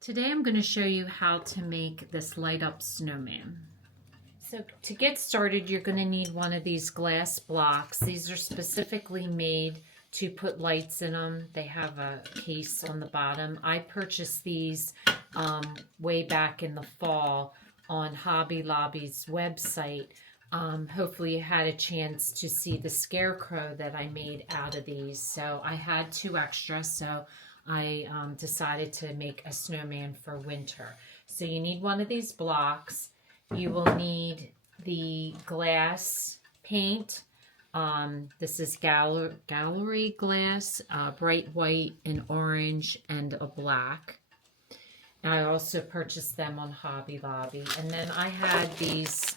Today I'm going to show you how to make this light up snowman. So to get started, you're going to need one of these glass blocks. These are specifically made to put lights in them. They have a case on the bottom. I purchased these way back in the fall on Hobby Lobby's website. Hopefully you had a chance to see the scarecrow that I made out of these. So I had 2 extra, so I decided to make a snowman for winter. So you need one of these blocks. You will need the glass paint. This is gallery glass, bright white and orange and a black. And I also purchased them on Hobby Lobby. And then I had these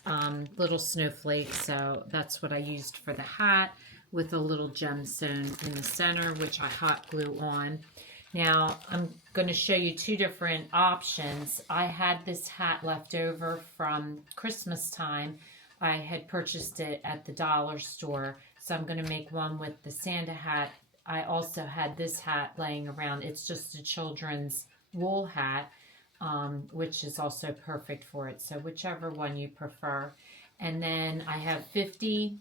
little snowflakes, so that's what I used for the hat, with a little gemstone in the center, which I hot glue on. Now, I'm going to show you 2 different options. I had this hat left over from Christmas time. I had purchased it at the dollar store, so I'm going to make one with the Santa hat. I also had this hat laying around. It's just a children's wool hat, which is also perfect for it, so whichever one you prefer. And then I have 50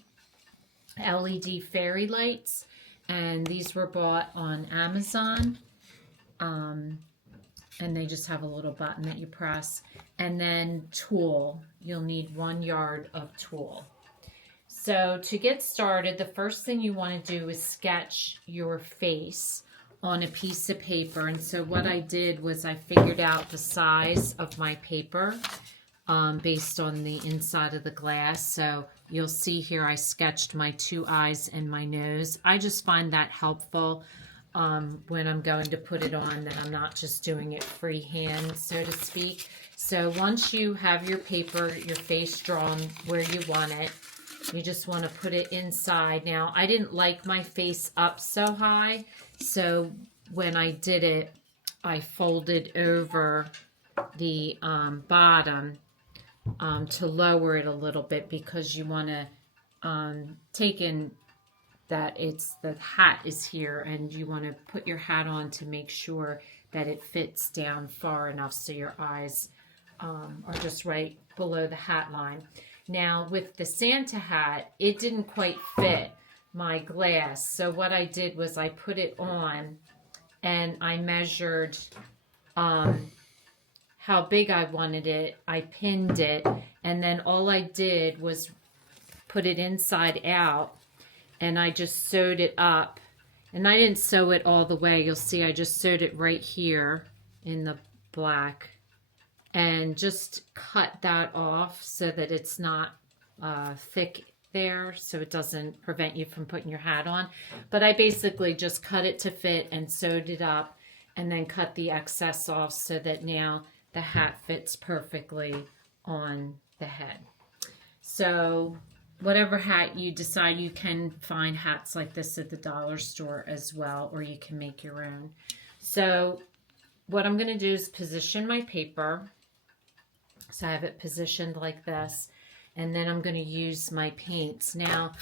LED fairy lights, and these were bought on Amazon. And they just have a little button that you press. And then tulle. You'll need 1 yard of tulle. So to get started, the first thing you want to do is sketch your face on a piece of paper. And so what I did was I figured out the size of my paper based on the inside of the glass. So you'll see here I sketched my 2 eyes and my nose. I just find that helpful when I'm going to put it on, that I'm not just doing it freehand, so to speak. So once you have your paper, your face drawn where you want it, you just want to put it inside. Now, I didn't like my face up so high, so when I did it, I folded over the bottom to lower it a little bit, because you want to take in that the hat is here, and you want to put your hat on to make sure that it fits down far enough so your eyes are just right below the hat line. Now with the Santa hat, it didn't quite fit my glass, so what I did was I put it on and I measured how big I wanted it. I pinned it, and then all I did was put it inside out, and I just sewed it up. And I didn't sew it all the way. You'll see I just sewed it right here in the black, and just cut that off so that it's not thick there, so it doesn't prevent you from putting your hat on. But I basically just cut it to fit and sewed it up, and then cut the excess off so that now the hat fits perfectly on the head. So whatever hat you decide, you can find hats like this at the dollar store as well, or you can make your own. So what I'm going to do is position my paper. So I have it positioned like this, and then I'm going to use my paints. Now,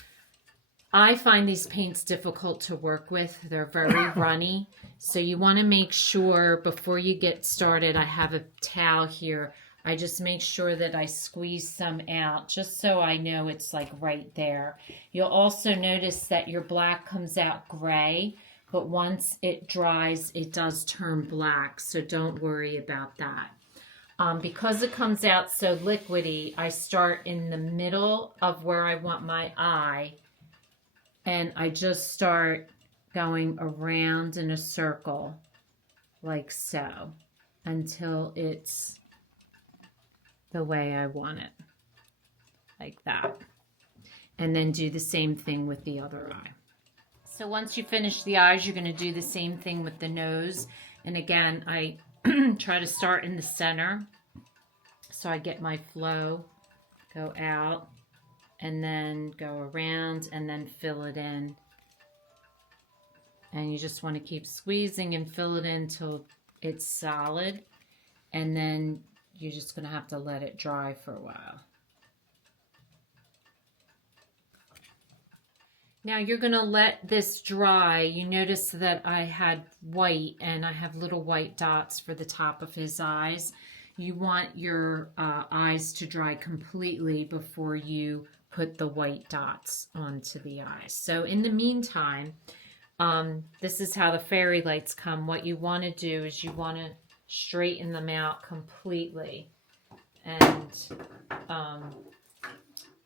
I find these paints difficult to work with. They're very runny, so you want to make sure before you get started. I have a towel here. I just make sure that I squeeze some out, just so I know it's like right there. You'll also notice that your black comes out gray, but once it dries, it does turn black, so don't worry about that. Because it comes out so liquidy, I start in the middle of where I want my eye, and I just start going around in a circle like so until it's the way I want it, like that. And then do the same thing with the other eye. So once you finish the eyes, you're going to do the same thing with the nose. And again, I try to start in the center, so I get my flow, go out, and then go around, and then fill it in. And you just want to keep squeezing and fill it in until it's solid, and then you're just going to have to let it dry for a while. Now you're going to let this dry. You notice that I had white and I have little white dots for the top of his eyes. You want your eyes to dry completely before you put the white dots onto the eyes. So in the meantime, this is how the fairy lights come. What you want to do is you want to straighten them out completely and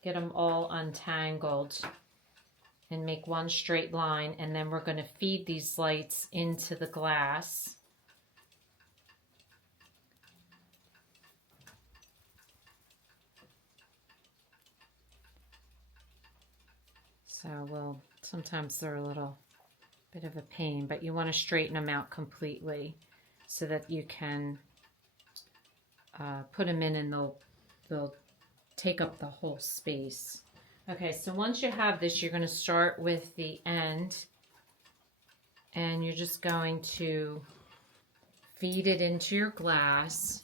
get them all untangled and make one straight line, and then we're going to feed these lights into the glass. So sometimes they're a little bit of a pain, but you want to straighten them out completely so that you can put them in and they'll take up the whole space. Okay, so once you have this, you're going to start with the end, and you're just going to feed it into your glass,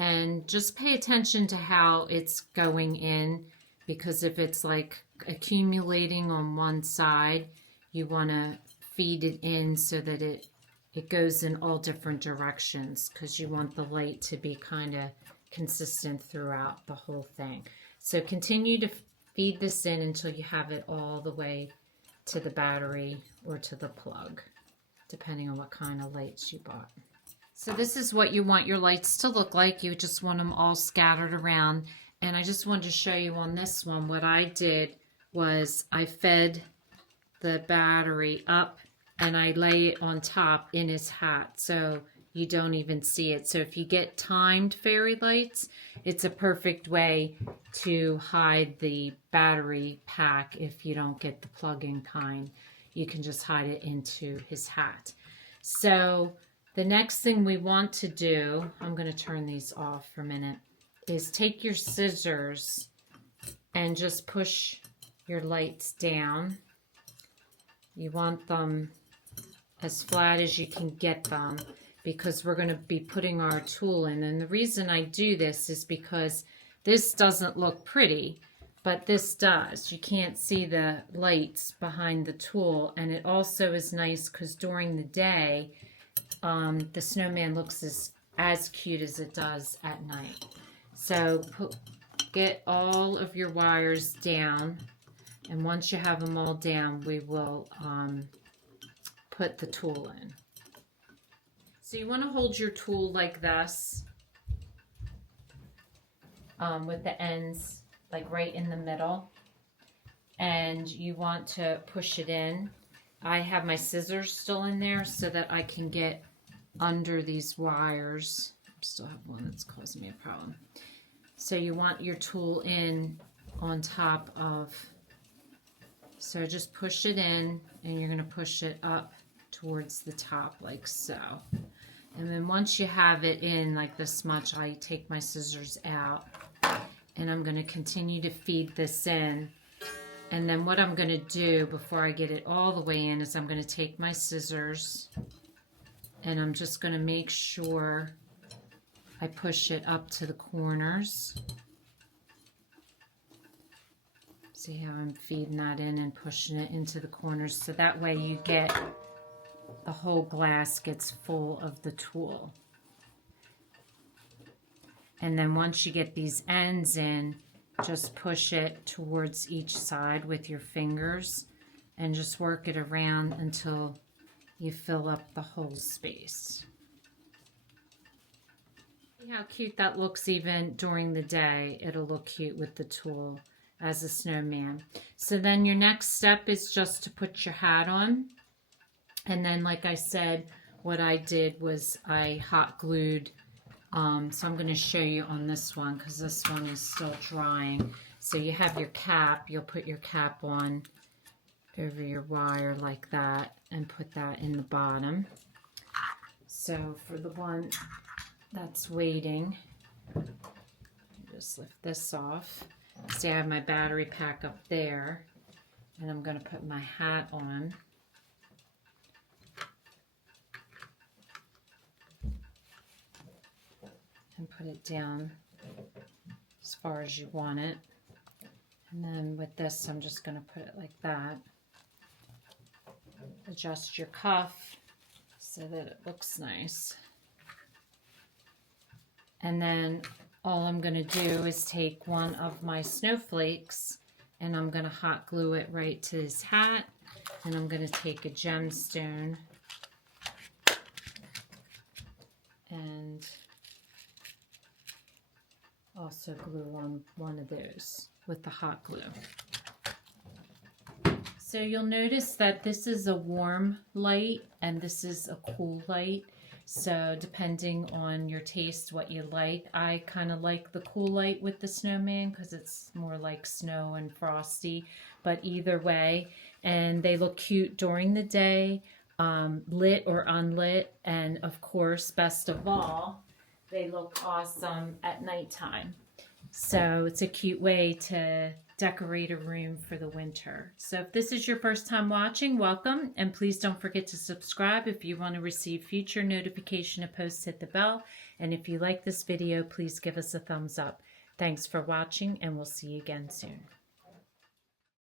and just pay attention to how it's going in, because if it's like accumulating on one side, you want to feed it in so that it goes in all different directions, because you want the light to be kind of consistent throughout the whole thing. So continue to feed this in until you have it all the way to the battery or to the plug, depending on what kind of lights you bought. So this is what you want your lights to look like. You just want them all scattered around. And I just wanted to show you on this one, what I did was I fed the battery up and I lay it on top in his hat, so you don't even see it. So if you get timed fairy lights, it's a perfect way to hide the battery pack. If you don't get the plug-in kind, you can just hide it into his hat. So the next thing we want to do, I'm going to turn these off for a minute, is take your scissors and just push your lights down. You want them as flat as you can get them, because we're going to be putting our tulle in. And the reason I do this is because this doesn't look pretty, but this does. You can't see the lights behind the tulle, and it also is nice because during the day, the snowman looks as cute as it does at night. So get all of your wires down, and once you have them all down, we will put the tulle in. So you want to hold your tulle like this, with the ends like right in the middle, and you want to push it in. I have my scissors still in there so that I can get under these wires. I still have one that's causing me a problem. So you want your tulle in on top of, so just push it in, and you're going to push it up towards the top like so. And then once you have it in like this much, I take my scissors out, and I'm going to continue to feed this in. And then what I'm going to do before I get it all the way in is I'm going to take my scissors, and I'm just going to make sure I push it up to the corners. See how I'm feeding that in and pushing it into the corners, so that way you get the whole glass gets full of the tulle. And then once you get these ends in, just push it towards each side with your fingers and just work it around until you fill up the whole space. See how cute that looks even during the day. It'll look cute with the tulle as a snowman. So then your next step is just to put your hat on. And then, like I said, what I did was I hot glued, so I'm going to show you on this one because this one is still drying. So you have your cap, you'll put your cap on over your wire like that and put that in the bottom. So for the one that's waiting, just lift this off. See, I have my battery pack up there, and I'm going to put my hat on. And put it down as far as you want it. And then with this, I'm just going to put it like that. Adjust your cuff so that it looks nice. And then all I'm going to do is take one of my snowflakes and I'm going to hot glue it right to his hat. And I'm going to take a gemstone and also glue on one of those with the hot glue. So you'll notice that this is a warm light and this is a cool light. So depending on your taste, what you like, I kind of like the cool light with the snowman because it's more like snow and frosty, but either way. And they look cute during the day, lit or unlit. And of course, best of all, they look awesome at nighttime. So it's a cute way to decorate a room for the winter. So if this is your first time watching, welcome, and please don't forget to subscribe. If you want to receive future notification of posts, hit the bell, and if you like this video, please give us a thumbs up. Thanks for watching, and we'll see you again soon.